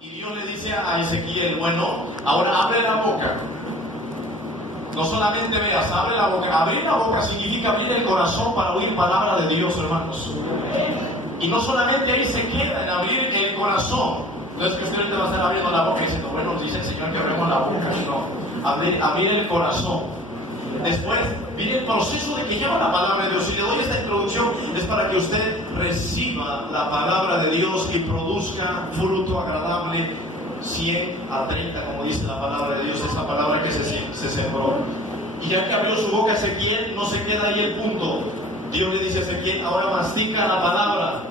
Y Dios le dice a Ezequiel, bueno, ahora abre la boca. No solamente veas, abre la boca. Abrir la boca significa abrir el corazón para oír palabra de Dios, hermanos. Y no solamente ahí se queda en abrir el corazón. No es que usted ahorita va a estar abriendo la boca diciendo, bueno, dice el Señor que abremos la boca. No, abrir el corazón. Después viene el proceso de que lleva la palabra de Dios. Y le doy esta introducción es para que usted reciba la palabra de Dios y produzca fruto agradable 100 a 30, como dice la palabra de Dios, esa palabra que se sembró. Y ya que abrió su boca Ezequiel, no se queda ahí el punto. Dios le dice a Ezequiel, ahora mastica la palabra,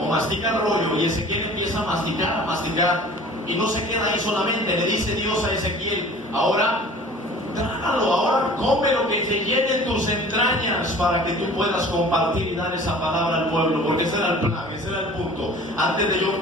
o mastica el rollo, y Ezequiel empieza a masticar, y no se queda ahí solamente. Le dice Dios a Ezequiel, ahora trágalo, ahora come lo que te llene tus entrañas para que tú puedas compartir y dar esa palabra al pueblo, porque ese era el plan, ese era el punto. Antes de yo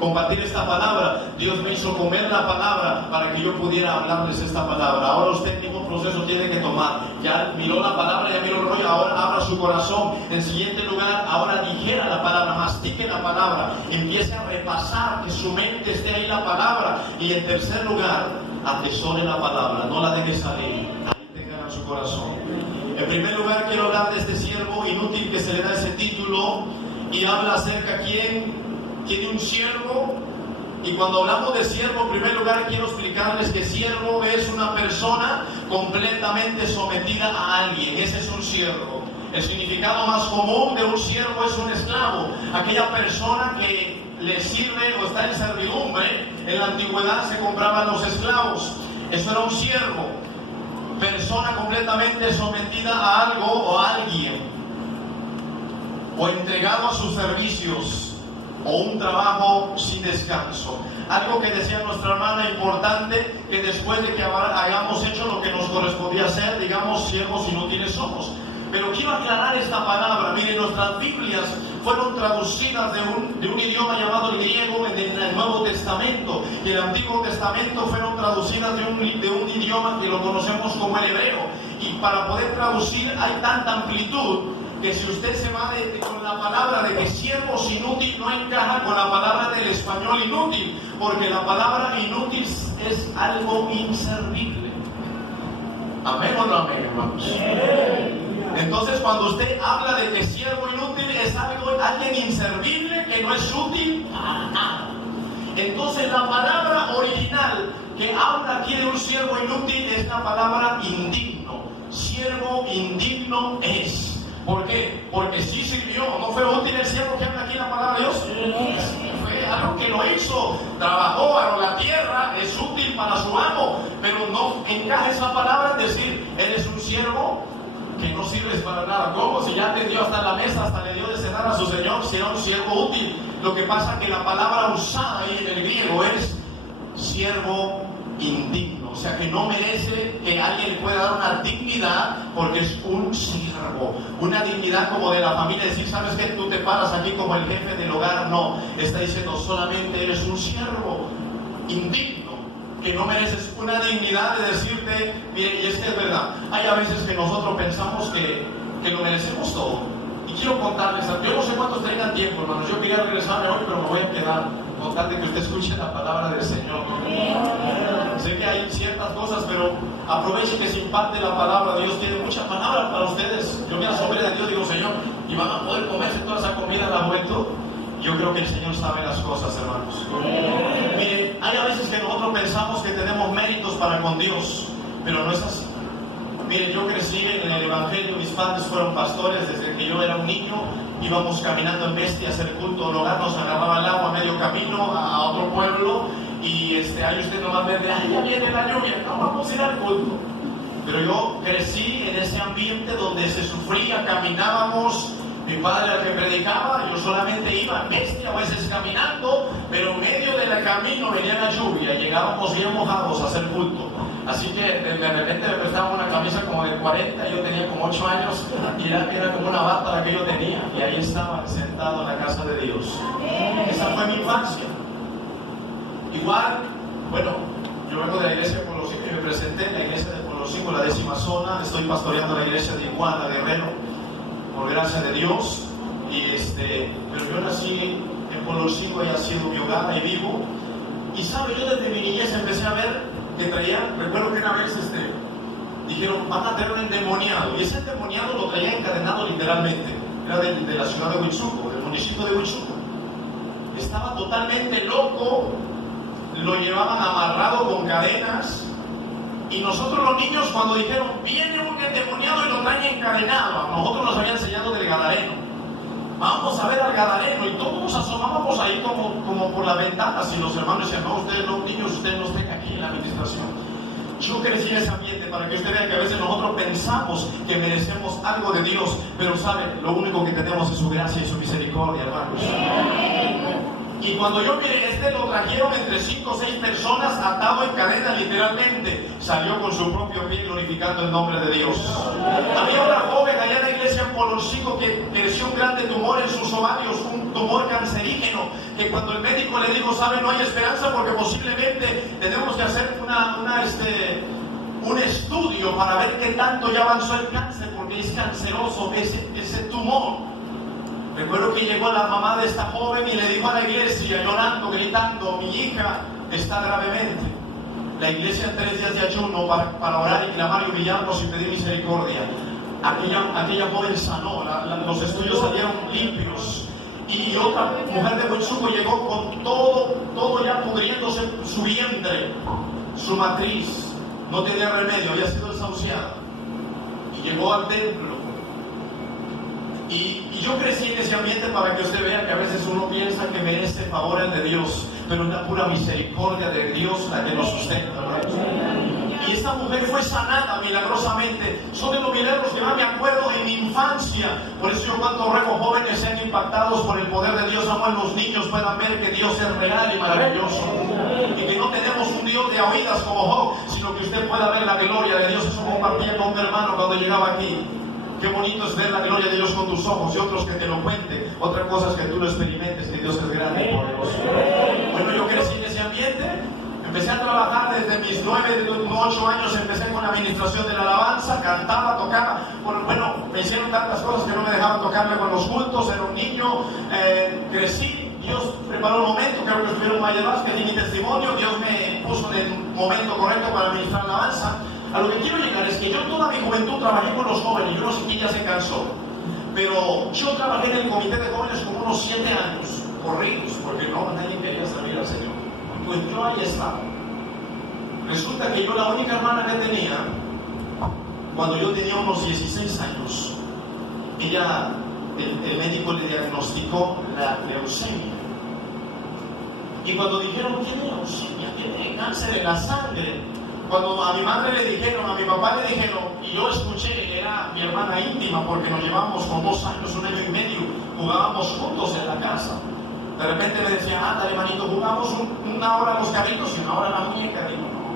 compartir esta palabra, Dios me hizo comer la palabra para que yo pudiera hablarles esta palabra. Ahora usted en ningún proceso tiene que tomar. Ya miró la palabra, ya miró el rollo, ahora abra su corazón. En siguiente lugar, ahora digiera la palabra, mastique la palabra, empiece a repasar, que su mente esté ahí la palabra. Y en tercer lugar, atesore la palabra, no la deje salir, ahí tengan en su corazón. En primer lugar, quiero hablar de este siervo inútil que se le da ese título, y habla acerca de quién tiene un siervo. Y cuando hablamos de siervo, en primer lugar quiero explicarles que siervo es una persona completamente sometida a alguien. Ese es un siervo. El significado más común de un siervo es un esclavo, aquella persona que le sirve o está en servidumbre. En la antigüedad se compraban los esclavos. Eso era un siervo, persona completamente sometida a algo o a alguien, o entregado a sus servicios, o un trabajo sin descanso. Algo que decía nuestra hermana importante, que después de que hayamos hecho lo que nos correspondía hacer, digamos, siervos inútiles somos. Pero quiero aclarar esta palabra. Miren, nuestras Biblias fueron traducidas de un idioma llamado el griego en el Nuevo Testamento, y el Antiguo Testamento fueron traducidas de un idioma que lo conocemos como el hebreo. Y para poder traducir hay tanta amplitud que si usted se va con la palabra de que siervos inútil, no encaja con la palabra del español inútil, porque la palabra inútil es algo inservible. ¿Amén o no amén, hermanos? Entonces, cuando usted habla de que siervo inútil es alguien inservible, que no es útil para nada. Entonces, la palabra original que habla aquí de un siervo inútil es la palabra indigno. Siervo indigno es. ¿Por qué? Porque sí sirvió. ¿No fue útil el siervo que habla aquí en la palabra de Dios? Sí, fue algo que lo hizo. Trabajó, aró la tierra, es útil para su amo. Pero no encaja esa palabra en decir, eres un siervo que no sirves para nada. ¿Cómo? Si ya atendió hasta la mesa, hasta le dio de cenar a su señor, si era un siervo útil. Lo que pasa es que la palabra usada ahí en el griego es siervo indigno. O sea, que no merece que alguien le pueda dar una dignidad, porque es un siervo. Una dignidad como de la familia, decir, ¿sabes qué? Tú te paras aquí como el jefe del hogar. No, está diciendo, solamente eres un siervo indigno, que no mereces una dignidad de decirte, mire, y es que es verdad, hay a veces que nosotros pensamos que lo merecemos todo. Y quiero contarles, yo no sé cuántos tengan tiempo, hermanos, yo quería regresarme hoy, pero me voy a quedar, con tal de que usted escuche la palabra del Señor. Sé que hay ciertas cosas, pero aproveche que se imparte la palabra. Dios tiene mucha palabra para ustedes. Yo me asombré de Dios, digo, Señor, ¿y van a poder comerse toda esa comida en la juventud? Yo creo que el Señor sabe las cosas, hermanos. Miren, hay a veces que nosotros pensamos que tenemos méritos para con Dios, pero no es así. Miren, yo crecí en el Evangelio, mis padres fueron pastores desde que yo era un niño. Íbamos caminando en Bestia a hacer culto al hogar, nos agarraba el agua a medio camino a otro pueblo, y ahí usted nomás ve, ay, ya viene la lluvia, no vamos a ir al culto. Pero yo crecí en ese ambiente donde se sufría, caminábamos. Mi padre era el que predicaba, yo solamente iba en Bestia, a veces caminando, pero en medio del camino venía la lluvia, llegábamos bien mojados a hacer culto. Así que de repente me prestaban una camisa como de 40, yo tenía como 8 años, y era como una bata la que yo tenía, y ahí estaba sentado en la casa de Dios. Esa fue mi infancia. Igual, bueno, yo vengo de la iglesia de Polosín, y me presenté en la iglesia de Polosín, la 10ª zona, estoy pastoreando la iglesia de Iguala, Guerrero, por gracia de Dios, pero yo nací en Polorcingo haya sido mi hogar, ahí vivo. Y sabe, yo desde mi niñez empecé a ver que traían, recuerdo que una vez dijeron, van a tener un endemoniado. Y ese endemoniado lo traía encadenado literalmente. Era de la ciudad de Huichuco, del municipio de Huichuco. Estaba totalmente loco, lo llevaban amarrado con cadenas. Y nosotros los niños, cuando dijeron, viene un endemoniado y lo traen encadenado, a nosotros nos habían enseñado del Gadareno. Vamos a ver al Gadareno. Y todos nos asomábamos ahí como por las ventanas. Y los hermanos decían, no, ustedes los niños, ustedes no estén aquí en la administración. Yo crecí en ese ambiente para que usted vea que a veces nosotros pensamos que merecemos algo de Dios, pero sabe, lo único que tenemos es su gracia y su misericordia, hermanos. Y cuando yo miré, lo trajeron entre 5 o 6 personas atado en cadena literalmente. Salió con su propio pie glorificando el nombre de Dios. Había una joven allá en la iglesia en Polorcingo que creció un grande tumor en sus ovarios, un tumor cancerígeno, que cuando el médico le dijo, sabe, no hay esperanza porque posiblemente tenemos que hacer un estudio para ver qué tanto ya avanzó el cáncer, porque es canceroso ese tumor. Recuerdo que llegó la mamá de esta joven y le dijo a la iglesia, llorando, gritando, mi hija está gravemente. La iglesia en 3 días de ayuno para orar y clamar y humillarnos y pedir misericordia. Aquella joven sanó, los estudios salieron limpios. Y otra mujer de Huichuco llegó con todo ya pudriéndose su vientre, su matriz. No tenía remedio, había sido desahuciada. Y llegó al templo. Y yo crecí en ese ambiente para que usted vea que a veces uno piensa que merece favores de Dios, pero es la pura misericordia de Dios la que nos sustenta, ¿verdad? Y esta mujer fue sanada milagrosamente. Son de los milagros que más me acuerdo en mi infancia. Por eso yo cuando ruego jóvenes sean impactados por el poder de Dios, amo a los niños puedan ver que Dios es real y maravilloso. Y que no tenemos un Dios de oídas como Job, sino que usted pueda ver la gloria de Dios. Eso compartía con un hermano cuando llegaba aquí. Qué bonito es ver la gloria de Dios con tus ojos y otros que te lo cuenten. Otra cosa es que tú lo experimentes, que Dios es grande y poderoso. Bueno, yo crecí en ese ambiente. Empecé a trabajar desde mis 8 años, empecé con la administración de la alabanza, cantaba, tocaba. Bueno, me hicieron tantas cosas que no me dejaban tocarme con los cultos, era un niño, crecí. Dios preparó un momento, creo que estuvieron Mayer que di mi testimonio. Dios me puso en el momento correcto para administrar la alabanza. A lo que quiero llegar es que yo toda mi juventud trabajé con los jóvenes. Yo no sé quién ya se cansó, pero yo trabajé en el comité de jóvenes como unos 7 años, corridos, porque no, nadie quería servir al Señor. Pues yo ahí estaba. Resulta que yo la única hermana que tenía, cuando yo tenía unos 16 años, el médico le diagnosticó la leucemia. Y cuando dijeron, tiene leucemia, tiene cáncer en la sangre. Cuando a mi madre le dijeron, a mi papá le dijeron, y yo escuché, era mi hermana íntima, porque nos llevamos con 2 años, 1 año y medio, jugábamos juntos en la casa. De repente me decía, anda, hermanito, jugamos 1 hora a los carritos y 1 hora a la muñeca. Digo, no.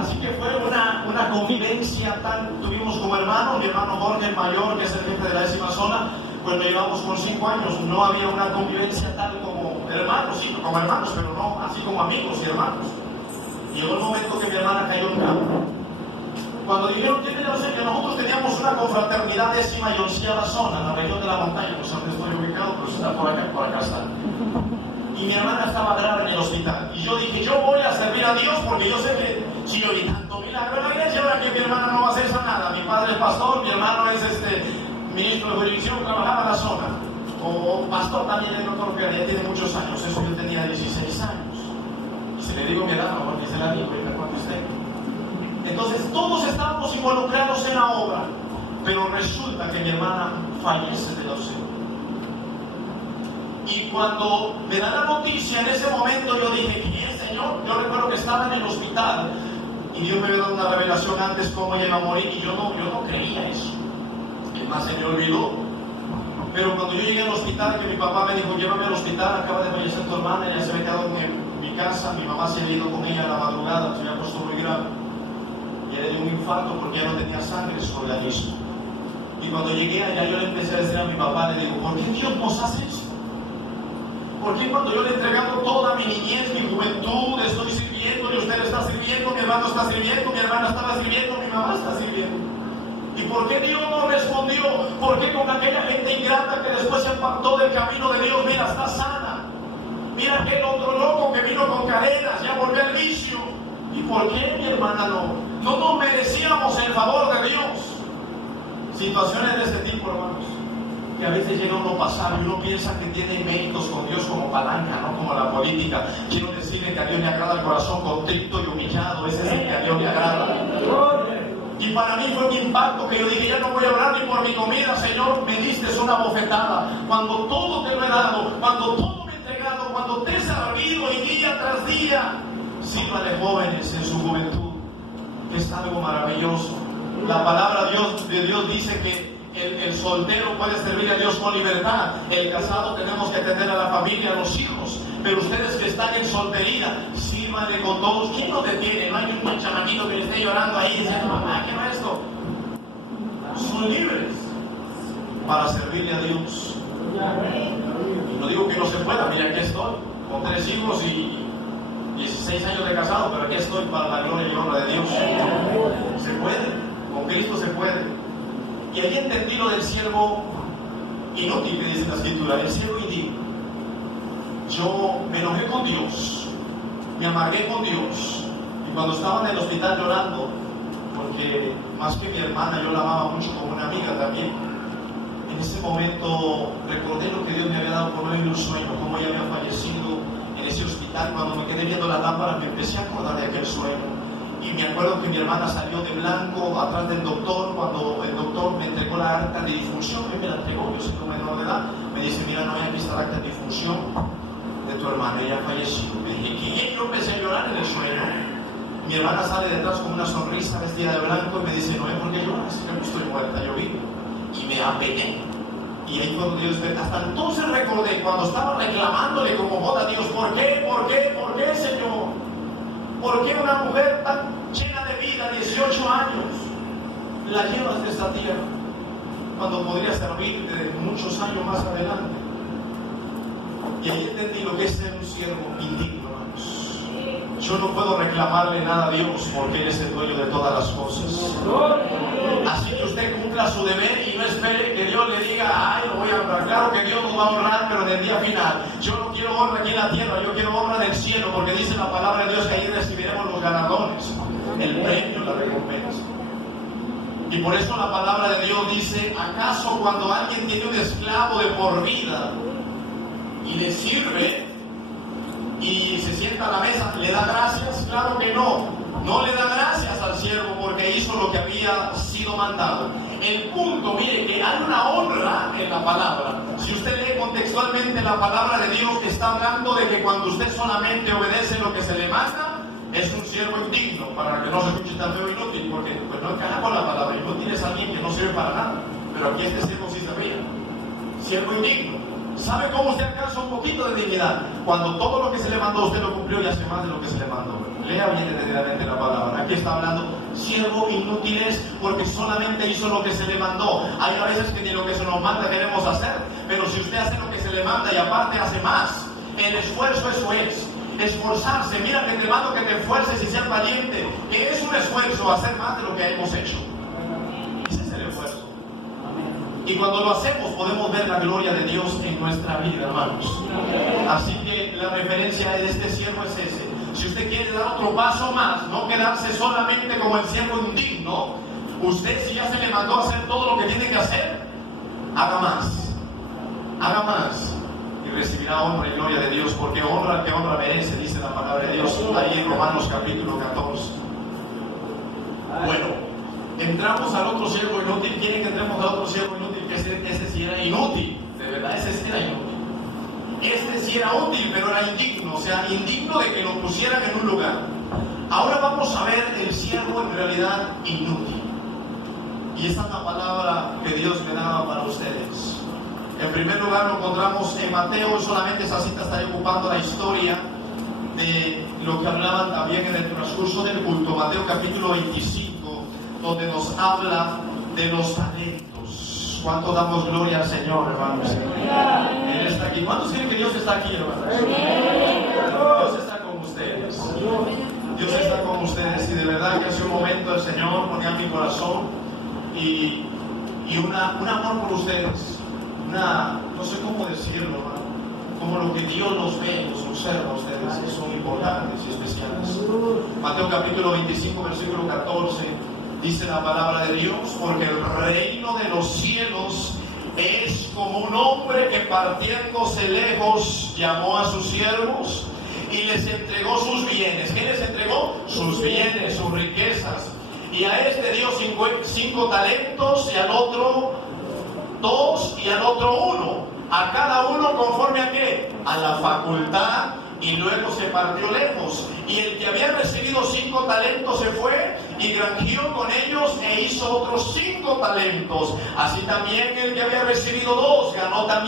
Así que fue una convivencia tal, tuvimos como hermanos, mi hermano Jorge, el mayor, que es el jefe de la 10ª zona, pues nos llevamos con 5 años, no había una convivencia tal como hermanos, sí, como hermanos, pero no así como amigos y hermanos. Llegó el momento que mi hermana cayó en cama. Cuando dijeron que nosotros teníamos una confraternidad 10ª y 11ª zona, la región de la montaña, pues donde estoy ubicado, pues está por acá está. Y mi hermana estaba grave en el hospital. Y yo dije, yo voy a servir a Dios porque yo sé que si yo vi tanto milagro en la iglesia, ahora que mi hermana no va a hacer nada. Mi padre es pastor, mi hermano es ministro de jurisdicción, trabajaba en la zona. O pastor también en otro lugar, ya tiene muchos años, eso yo tenía 16 años. Y si le digo mi edad, no, porque se la digo, y me cuenta usted. Entonces todos estábamos involucrados en la obra, pero resulta que mi hermana fallece de leucemia. Y cuando me dan la noticia, en ese momento yo dije, ¿qué, Señor? Yo recuerdo que estaba en el hospital y Dios me había dado una revelación antes cómo ella iba a morir y yo no creía eso. Es más, se me olvidó. Pero cuando yo llegué al hospital, que mi papá me dijo, llévame al hospital, acaba de fallecer tu hermana, ella se había quedado en mi casa, mi mamá se había ido con ella a la madrugada, se había puesto muy grave. Y le dio un infarto porque ya no tenía sangre en su organismo. Y cuando llegué allá yo le empecé a decir a mi papá, le digo, ¿por qué Dios nos hace eso? ¿Por qué cuando yo le he entregado toda mi niñez, mi juventud, estoy sirviendo, y usted está sirviendo, mi hermano está sirviendo, mi hermana estaba sirviendo, mi mamá está sirviendo? ¿Y por qué Dios no respondió? ¿Por qué con aquella gente ingrata que después se apartó del camino de Dios? Mira, está sana. Mira aquel otro loco que vino con cadenas, ya volvió al vicio. ¿Y por qué, mi hermana, no? No nos merecíamos el favor de Dios. Situaciones de este tipo, hermanos, que a veces llega uno a pasar y uno piensa que tiene méritos con Dios como palanca, no como la política. Quiero decirle que a Dios le agrada el corazón contrito y humillado. Ese es el que a Dios le agrada. Y para mí fue un impacto que yo dije, ya no voy a orar ni por mi comida, Señor, me diste una bofetada. Cuando todo te lo he dado, cuando todo me he entregado, cuando te he servido y día tras día, sírvale jóvenes en su juventud, que es algo maravilloso. La palabra de Dios dice que el soltero puede servir a Dios con libertad. El casado tenemos que atender a la familia, a los hijos. Pero ustedes que están en soltería, sírvanle con todos. ¿Quién los detiene? No hay un chamaquito que le esté llorando ahí diciendo, mamá, ¿qué es esto? Son libres para servirle a Dios. Y no digo que no se pueda. Mira, aquí estoy con 3 hijos y 16 años de casado, pero aquí estoy para la gloria y honra de Dios. Se puede. Con Cristo se puede. Y ahí entendí lo del siervo inútil que dice la Escritura, el siervo indigno. Yo me enojé con Dios, me amargué con Dios. Y cuando estaba en el hospital llorando, porque más que mi hermana yo la amaba mucho como una amiga también, en ese momento recordé lo que Dios me había dado por medio de un sueño, cómo ella había fallecido en ese hospital. Cuando me quedé viendo la lámpara me empecé a acordar de aquel sueño. Y me acuerdo que mi hermana salió de blanco atrás del doctor. Cuando el doctor me entregó la acta de difunción, él me la entregó, yo siendo menor de edad, me dice, mira, no hay aquí está la acta de difunción de tu hermana, ella falleció. Me dije, ¿qué? Yo empecé a llorar en el sueño. Mi hermana sale detrás con una sonrisa vestida de blanco y me dice, no es porque lloras, yo estoy muerta, yo vivo. Y me apegué. Y ahí cuando Dios, hasta entonces recordé, cuando estaba reclamándole como boda a Dios, ¿por qué, Señor? ¿Por qué una mujer tan llena de vida, 18 años, la llevas de esta tierra, cuando podría servirte muchos años más adelante? Y ahí entendí lo que es ser un siervo indigno, hermanos. Yo no puedo reclamarle nada a Dios porque Él es el dueño de todas las cosas. Así que usted cumpla su deber y no espere que Dios le diga, ay, lo voy a honrar. Claro que Dios nos va a honrar, pero en el día final. Yo no quiero honra aquí en la tierra, yo quiero honra en el cielo, porque dice la palabra de Dios que ahí recibiremos los galardones, el premio, la recompensa. Y por eso la palabra de Dios dice, ¿acaso cuando alguien tiene un esclavo de por vida y le sirve y se sienta a la mesa, le da gracias? Claro que no. No le da gracias al siervo porque hizo lo que había sido mandado. El punto, mire, que hay una honra en la palabra. Si usted lee contextualmente la palabra de Dios, está hablando de que cuando usted solamente obedece lo que se le manda, es un siervo indigno, para que no se escuche tan feo inútil, porque pues no encaja con la palabra. Inútil es alguien que no sirve para nada. Pero aquí este siervo sí sabía. Siervo indigno. ¿Sabe cómo usted alcanza un poquito de dignidad? Cuando todo lo que se le mandó usted lo cumplió y hace más de lo que se le mandó. Lea bien detenidamente la palabra. Aquí está hablando siervo inútil es porque solamente hizo lo que se le mandó. Hay a veces que ni lo que se nos manda queremos hacer, pero si usted hace lo que se le manda y aparte hace más, el esfuerzo eso es. Esforzarse. Mira que te mando que te esfuerces y seas valiente, que es un esfuerzo hacer más de lo que hemos hecho. Ese es el esfuerzo. Y cuando lo hacemos podemos ver la gloria de Dios en nuestra vida, hermanos. Así que la referencia de este siervo es ese. Si usted quiere dar otro paso más, no quedarse solamente como el siervo indigno, usted si ya se le mandó a hacer todo lo que tiene que hacer, haga más. Haga más. Y recibirá honra y gloria de Dios, porque honra al que honra merece, dice la palabra de Dios ahí en Romanos capítulo 14. Bueno, entramos al otro siervo inútil. ¿Quieren que entremos al otro siervo inútil? Que ese sí era inútil, de verdad, ese sí era inútil. Este sí era útil, pero era indigno, o sea, indigno de que lo pusieran en un lugar. Ahora vamos a ver el siervo en realidad inútil. Y esta es la palabra que Dios me daba para ustedes. En primer lugar lo encontramos en Mateo, solamente esa cita estaría ocupando la historia de lo que hablaban también en el transcurso del culto. Mateo capítulo 25, donde nos habla de los talentos. ¿Cuánto damos gloria al Señor, hermanos? Él está aquí. ¿Cuántos creen que Dios está aquí, hermanos? Dios está con ustedes. Dios está con ustedes. Y de verdad que hace un momento el Señor ponía en mi corazón y y un amor por ustedes. No sé cómo decirlo, hermano, como lo que Dios los ve, los observa a ustedes, que son importantes y especiales. Mateo capítulo 25, versículo 14, dice la palabra de Dios: porque el reino de los cielos es como un hombre que partiéndose lejos llamó a sus siervos y les entregó sus bienes. ¿Qué les entregó? Sus bienes, sus riquezas. Y a este dio 5 talentos, y al otro 2, y al otro 1. A cada uno conforme a qué? A la facultad. Y luego se partió lejos. Y el que había recibido 5 talentos se fue y granjeó con ellos e hizo otros 5 talentos. Así también el que había recibido 2 ganó también